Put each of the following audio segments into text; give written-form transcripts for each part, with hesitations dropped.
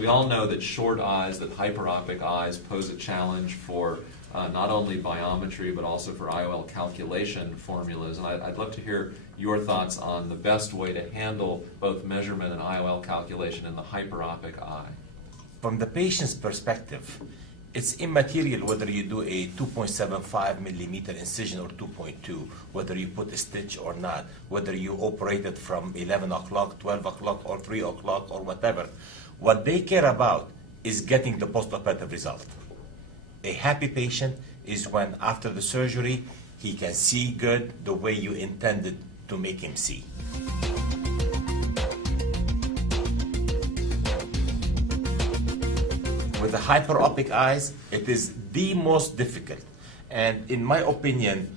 We all know that short eyes, that hyperopic eyes pose a challenge for not only biometry but also for IOL calculation formulas. And I'd love to hear your thoughts on the best way to handle both measurement and IOL calculation in the hyperopic eye. From the patient's perspective, it's immaterial whether you do a 2.75 millimeter incision or 2.2, whether you put a stitch or not, whether you operate it from 11 o'clock, 12 o'clock, or 3 o'clock, or whatever. What they care about is getting the postoperative result. A happy patient is when, after the surgery, he can see good the way you intended to make him see. With the hyperopic eyes, it is the most difficult. And in my opinion,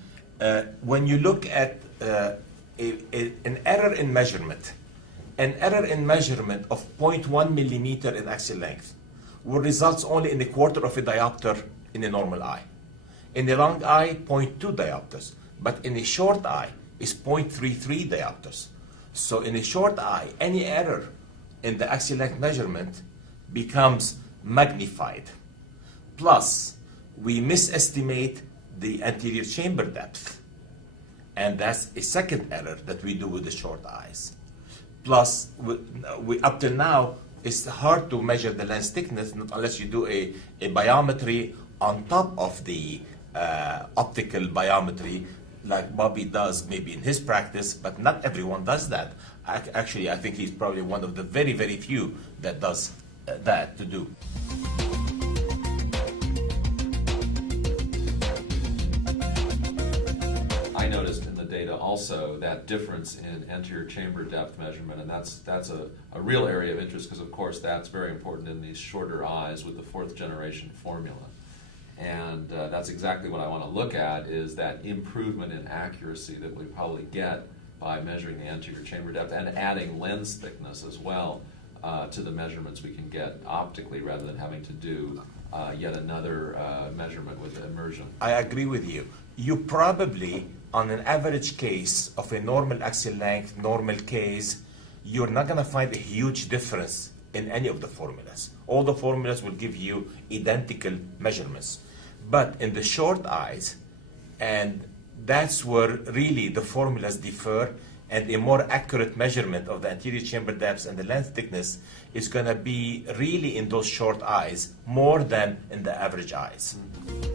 when you look at an error in measurement, an error in measurement of 0.1 millimeter in axial length will result only in a quarter of a diopter in a normal eye. In a long eye, 0.2 diopters. But in a short eye, is 0.33 diopters. So in a short eye, any error in the axial length measurement becomes magnified. Plus, we misestimate the anterior chamber depth. And that's a second error that we do with the short eyes. Plus, we up till now, it's hard to measure the lens thickness unless you do a biometry on top of the optical biometry, like Bobby does maybe in his practice, but not everyone does that. Actually, I think he's probably one of the very, very few that does that to do. I noticed in the data also that difference in anterior chamber depth measurement, and that's a real area of interest because, of course, that's very important in these shorter eyes with the fourth generation formula. And that's exactly what I want to look at, is that improvement in accuracy that we probably get by measuring the anterior chamber depth and adding lens thickness as well to the measurements we can get optically rather than having to do yet another measurement with immersion. I agree with you. You probably, on an average case of a normal axial length, normal case, you're not going to find a huge difference in any of the formulas. All the formulas will give you identical measurements. But in the short eyes, and that's where really the formulas differ, and a more accurate measurement of the anterior chamber depths and the lens thickness is going to be really in those short eyes more than in the average eyes. Mm-hmm.